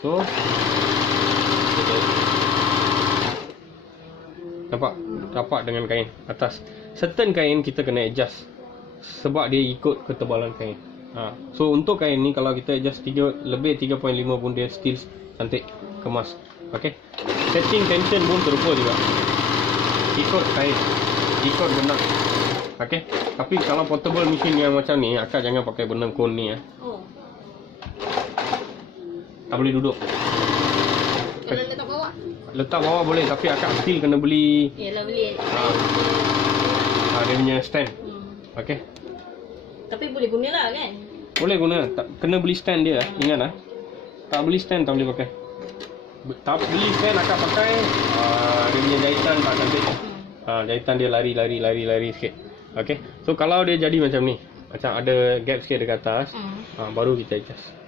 So nampak rapat dengan kain atas. Certain kain kita kena adjust sebab dia ikut ketebalan kain. So untuk kain ni kalau kita adjust lebih 3.5 pun dia still cantik, kemas. Okey. Setting tension pun terupa juga. Ikut kain, ikut benang. Okey. Tapi kalau portable machine yang macam ni, akak jangan pakai benang cone ni Oh. Tak boleh duduk. Kalau letak bawah? Letak bawah boleh, tapi akak still kena beli. Yalah beli. Dia punya stand. Okey. Tapi boleh gunalah kan? Boleh guna, kena beli stand dia. Ingat tak beli stand tak boleh pakai. Tak beli stand akak pakai, dia punya jahitan tak cantik. Jahitan dia lari sikit. Okey. So kalau dia jadi macam ni, macam ada gap sikit dekat atas, baru kita adjust.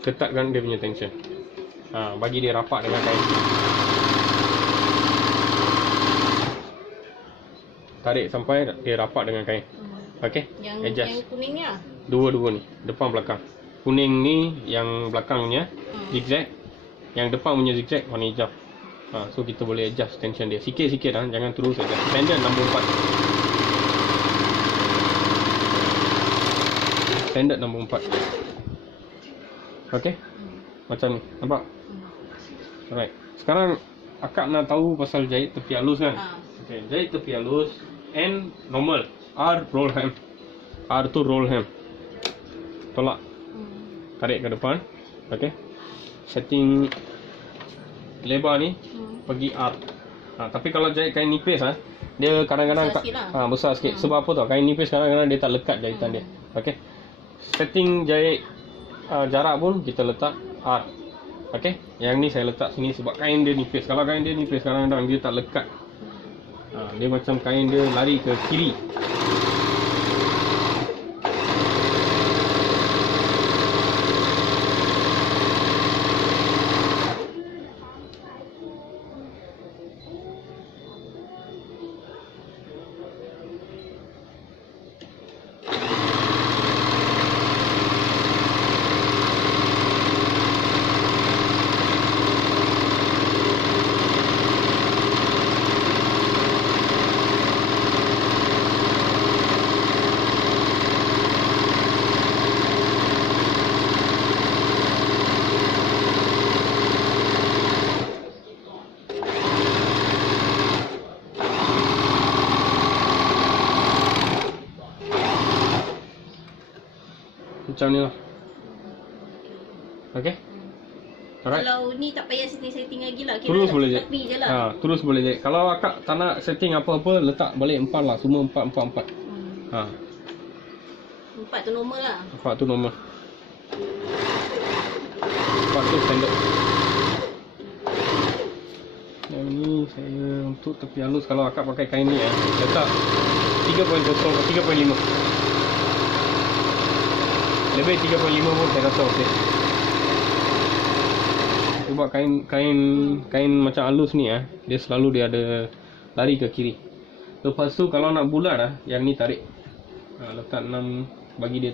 Ketatkan dia punya tension. Bagi dia rapat dengan kain. Tarik sampai dia rapat dengan kain. Okey. Yang kuning ni lah. Dua-dua ni, depan belakang. Kuning ni yang belakangnya zigzag, yang depan punya zigzag warna hijau. So kita boleh adjust tension dia sikit-sikit jangan terus saja. Standard nombor 4. Standard nombor 4. Okey. Macam ni, nampak? Alright. Sekarang akak nak tahu pasal jahit tepi halus kan? Okey, jahit tepi halus N normal, R roll hem. R tu roll hem. Tolak. Tarik ke depan. Okey. Setting lebar ni pergi R. Tapi kalau jahit kain nipis dia kadang-kadang besar sikit. Sebab apa tau? Kain nipis kadang-kadang dia tak lekat jahitan dia. Okey. Setting jahit jarak pun kita letak R. Okey. Yang ni saya letak sini sebab kain dia nipis. Kalau kain dia nipis kadang-kadang dia tak lekat. Dia macam kain dia lari ke kiri. Macam ni lah. Okey. Alright. Kalau ni tak payah setting lagi lah. Terus boleh je. Tepi je lah. Terus boleh je. Kalau akak tak nak setting apa-apa, letak balik 4 lah. Semua 4. 4 tu normal lah. 4 tu normal. 4 tu standard. Yang ni saya untuk tepi halus, kalau akak pakai kain ni letak 3.0 ke 3.5. Lebih 3.5 pun saya rasa okey. Sebab kain macam halus ni dia selalu dia ada lari ke kiri. Lepas tu kalau nak bulat yang ni tarik. Letak 6, bagi dia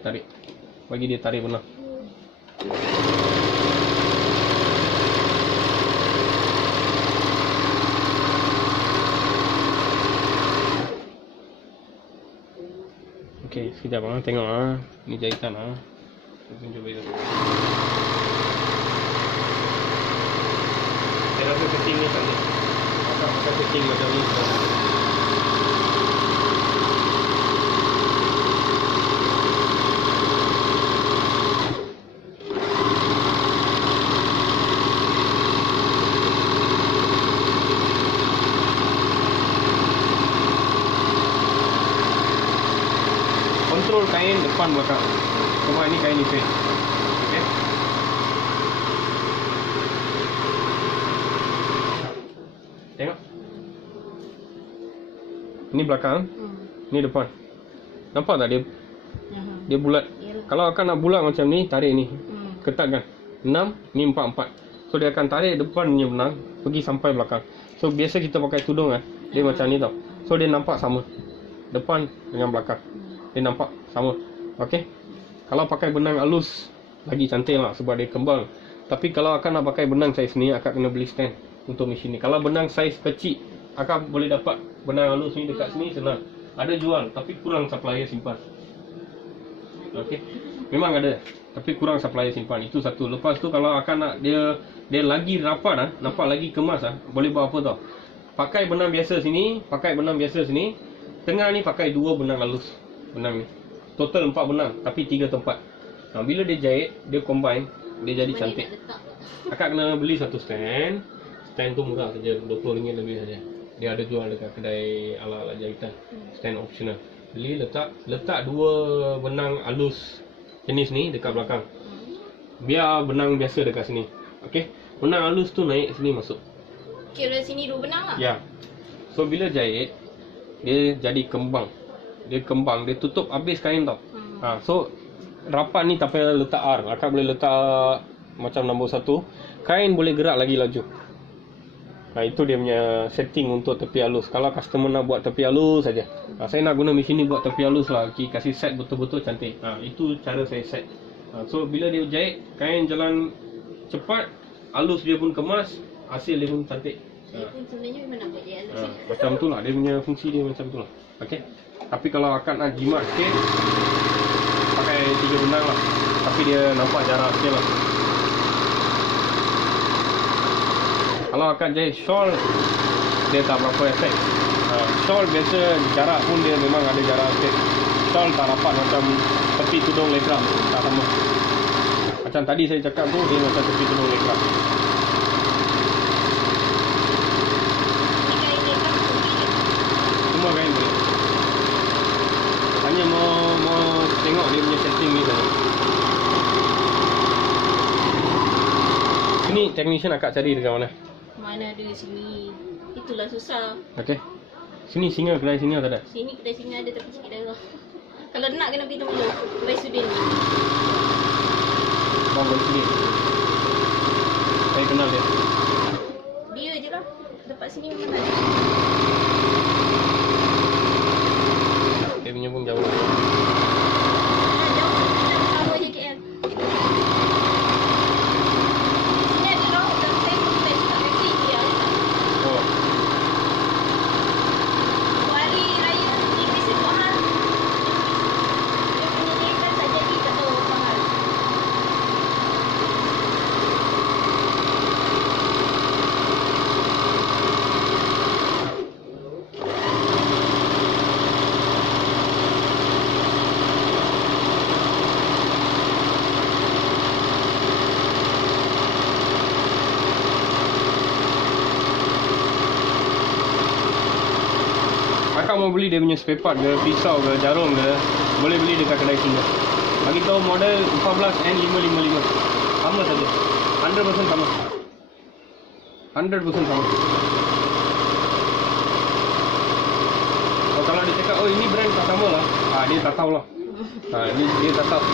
tarik benar. Okey, sekejap tengok ni jahitan tunjuk beza. Saya rasa setting ni cantik. Akak pakai setting macam ni. Kontrol kain depan belakang. Semua ini kain nipis. Okey. Tengok. Ini belakang, ni depan. Nampak tak dia? Dia bulat. Kalau akan nak bulat macam ni, tarik ni. Ketatkan. 6, ni 4. So dia akan tarik depan punya benang pergi sampai belakang. So biasa kita pakai tudung dia macam ni tau. So dia nampak sama. Depan dengan belakang. Dia nampak sama. Okey. Kalau pakai benang halus lagi cantik lah sebab dia kembang. Tapi kalau akak nak pakai benang saiz ni, akak kena beli stand untuk mesin ni. Kalau benang saiz kecil, akak boleh dapat benang halus ni dekat sini senang. Ada jual tapi kurang supplier simpan. Okey. Memang ada tapi kurang supplier simpan. Itu satu. Lepas tu kalau akak nak dia lagi rapat nampak lagi kemas boleh buat apa tau? Pakai benang biasa sini, pakai benang biasa sini. Tengah ni pakai 2 benang halus. Benang ni. Total 4 benang tapi 3 tempat. Bila dia jahit, dia combine, dia jadi cantik. Akak kena beli satu stand. Stand tu murah saja, RM20 lebih saja. Dia ada jual dekat kedai ala-ala jahitan. Stand optional. Beli letak 2 benang halus jenis ni dekat belakang. Biar benang biasa dekat sini. Okey. Benang halus tu naik sini masuk. Kira sini 2 benang lah. Ya. So bila jahit, dia jadi kembang. Dia kembang, dia tutup habis kain tau. So rapat ni tak payah letak R. Akak boleh letak macam nombor 1. Kain boleh gerak lagi laju. Itu dia punya setting untuk tepi halus. Kalau customer nak buat tepi halus saja. Saya nak guna mesin ni buat tepi halus lah. Kasih set betul-betul cantik. Itu cara saya set. So bila dia jahit, kain jalan cepat, halus dia pun kemas, hasil dia pun cantik. Saya pun sebenarnya memang nak buat dia halus. Macam tu lah, dia punya fungsi dia macam tu lah. Okey. Tapi kalau akak nak jimat sikit, pakai 3 benang lah. Tapi dia nampak jarak sikit lah. Kalau akak jahit shawl, dia tak berapa efek. Shawl biasa jarak pun dia memang ada jarak sikit. Shawl tak rapat macam tepi tudung lekra. Tak sama. Macam tadi saya cakap tu, dia macam tepi tudung lekra. Semua kain boleh. Hanya mau tengok dia punya setting ni saja. Ini technician akak cari dekat mana? Mana ada sini. Itulah susah. Okey. Sini singa, kedai singa tak ada? Sini kedai singa ada tapi sikit darah. Kalau nak kena pergi Temelloh, Baik Sudin ni. Bang boleh sini. Saya kenal dia. Dia je lah. Tempat sini memang ada. Dia punya pun jauh. Jauh sama je KL. Sini ada orang dan saya pun best kat Messi dia. Oh. Hari raya ni biasa mahal. Dia punya ni kan tak jadi tak tahu mahal. Akak mau beli dia punya spare part ke, pisau ke, jarum ke, boleh beli dekat kedai singa. Bagi tahu model 14N555. Sama saja. 100% sama. 100% sama. Kalau dia cakap, oh ini brand tak sama lah. Dia tak tahu lah. Ini dia tak tahu.